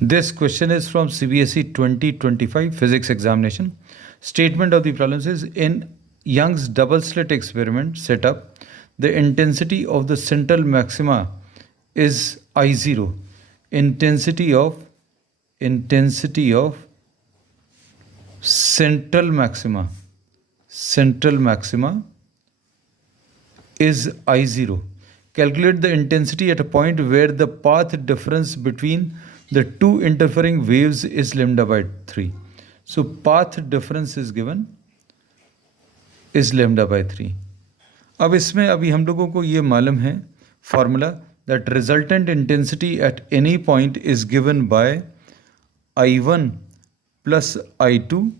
This question is from CBSE 2025 physics examination. Statement of the problem is in Young's double slit experiment setup, the intensity of the central maxima is I0. Intensity of central maxima is I0. Calculate the intensity at a point where the path difference between the two interfering waves is lambda by 3. So path difference is given is lambda by 3. अब इसमें अभी हम लोगों को ये मालूम है formula that resultant intensity at any point is given by I1 plus I2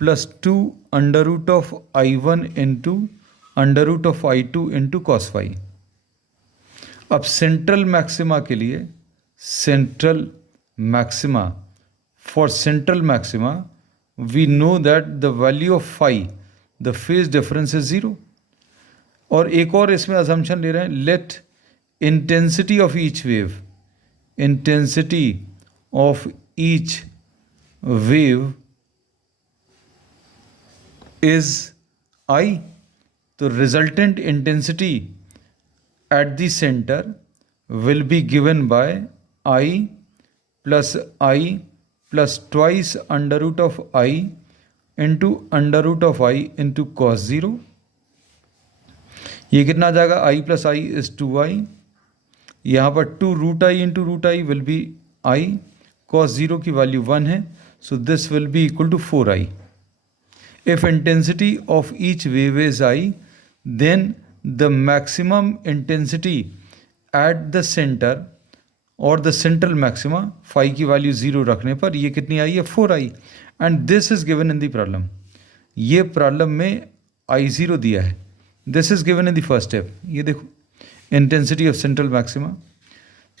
plus 2 under root of I1 into under root of I2 into cos phi. अब सेंट्रल मैक्सिमा के लिए for central maxima we know that the value of phi, the phase difference is 0. और एक और इसमें assumption ले रहे हैं, let intensity of each wave is I. तो resultant intensity at the center will be given by I plus twice under root of I into under root of I into cos 0. ये कितना आ जाएगा? I plus I is 2I. यहाँ पर 2 root I into root I will be I. Cos 0 की value 1 है. So this will be equal to 4I. If intensity of each wave is I, then the maximum intensity at the center और the central maxima phi की value 0 रखने पर ये कितनी आई है? 4I. And this is given in the problem. ये problem में I0 दिया है. This is given in the first step. ये देखो इंटेंसिटी ऑफ सेंट्रल मैक्सिमा.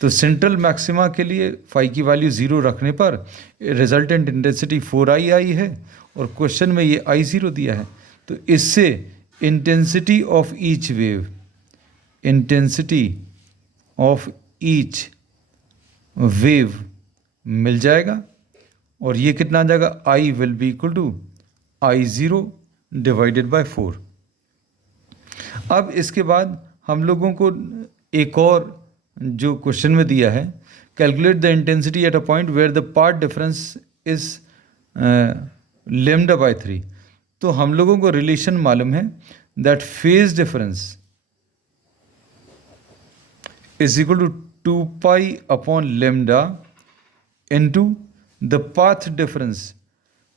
तो सेंट्रल मैक्सिमा के लिए फाई की वैल्यू 0 रखने पर रिजल्टेंट इंटेंसिटी 4I आई है और क्वेश्चन में ये I0 दिया है. तो इससे इंटेंसिटी ऑफ ईच वेव मिल जाएगा और ये कितना आ जाएगा? I will be equal to I0 divided by 4. अब इसके बाद हम लोगों को एक और जो क्वेश्चन में दिया है, calculate the intensity at a point where the path difference is lambda by 3. तो हम लोगों को रिलेशन मालूम है that phase difference is equal to 2 pi upon lambda into the path difference.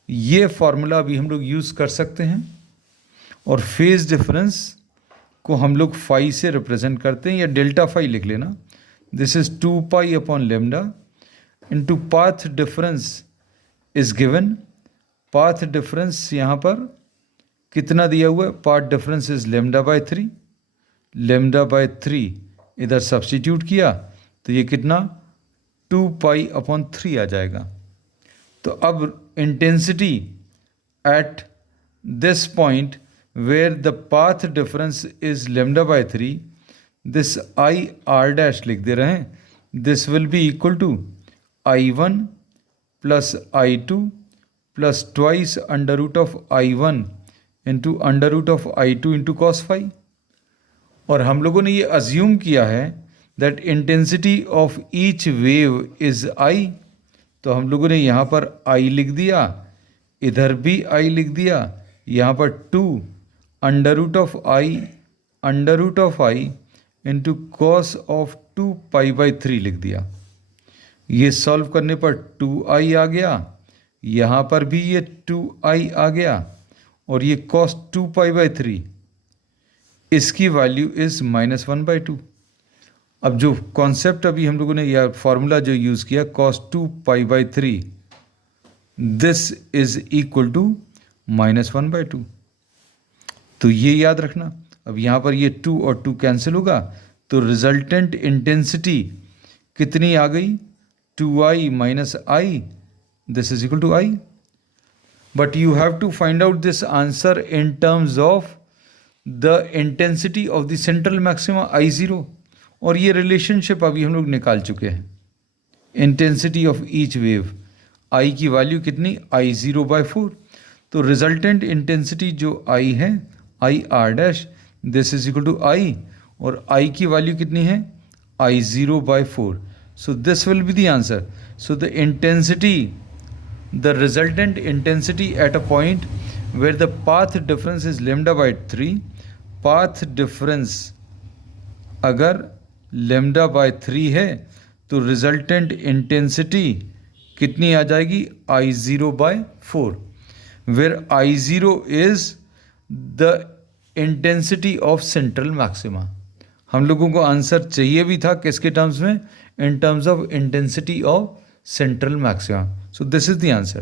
ये फॉर्मूला अभी हम लोग यूज़ कर सकते हैं और फेज डिफरेंस को हम लोग फाई से रिप्रेजेंट करते हैं या डेल्टा फाई लिख लेना. This is 2 pi upon lambda into path difference is given. Path difference यहाँ पर कितना दिया हुआ है? Path difference is lambda by 3. Lambda by 3 इधर सब्स्टिट्यूट किया तो ये कितना? 2 pi अपॉन 3 आ जाएगा. तो अब intensity at this point where the path difference is lambda by 3, this I R dash लिख दे रहे हैं. This will be equal to I1 plus I2 plus twice under root of I1 into under root of I2 into cos phi. और हम लोगों ने ये assume किया है that intensity of each wave is I. तो हम लोगों ने यहाँ पर I लिख दिया, इधर भी I लिख दिया, यहाँ पर 2 under root of I into cos of 2 pi by 3 लिख दिया. ये सॉल्व करने पर 2I आ गया, यहाँ पर भी ये 2I आ गया और ये कॉस 2 पाई बाई 3 इसकी वैल्यू इज -1/2. अब जो कॉन्सेप्ट अभी हम लोगों ने या फॉर्मूला जो यूज़ किया cos 2 pi by 3, this is equal to -1/2. तो ये याद रखना. अब यहाँ पर ये 2 और 2 कैंसिल होगा तो रिजल्टेंट इंटेंसिटी कितनी आ गई? 2I minus I. This is equal to I. But you have to find out this answer in terms of the intensity of the central maxima I0. और ये रिलेशनशिप अभी हम लोग निकाल चुके हैं. इंटेंसिटी ऑफ ईच वेव, आई की value कितनी, I0/4। तो रिजल्टेंट इंटेंसिटी जो आई है, I R dash, this is equal to I, और आई की वैल्यू कितनी है, I0/4। So this will be the answer. So the intensity, the resultant intensity at a point where the path difference is λ/3, path difference अगर λ/3 है तो resultant intensity कितनी आ जाएगी, I0/4, where I0 is the intensity of central maxima. हम लोगों को answer चाहिए भी था किसके टर्म्स में, इन terms of intensity of central maxima. So this is the answer.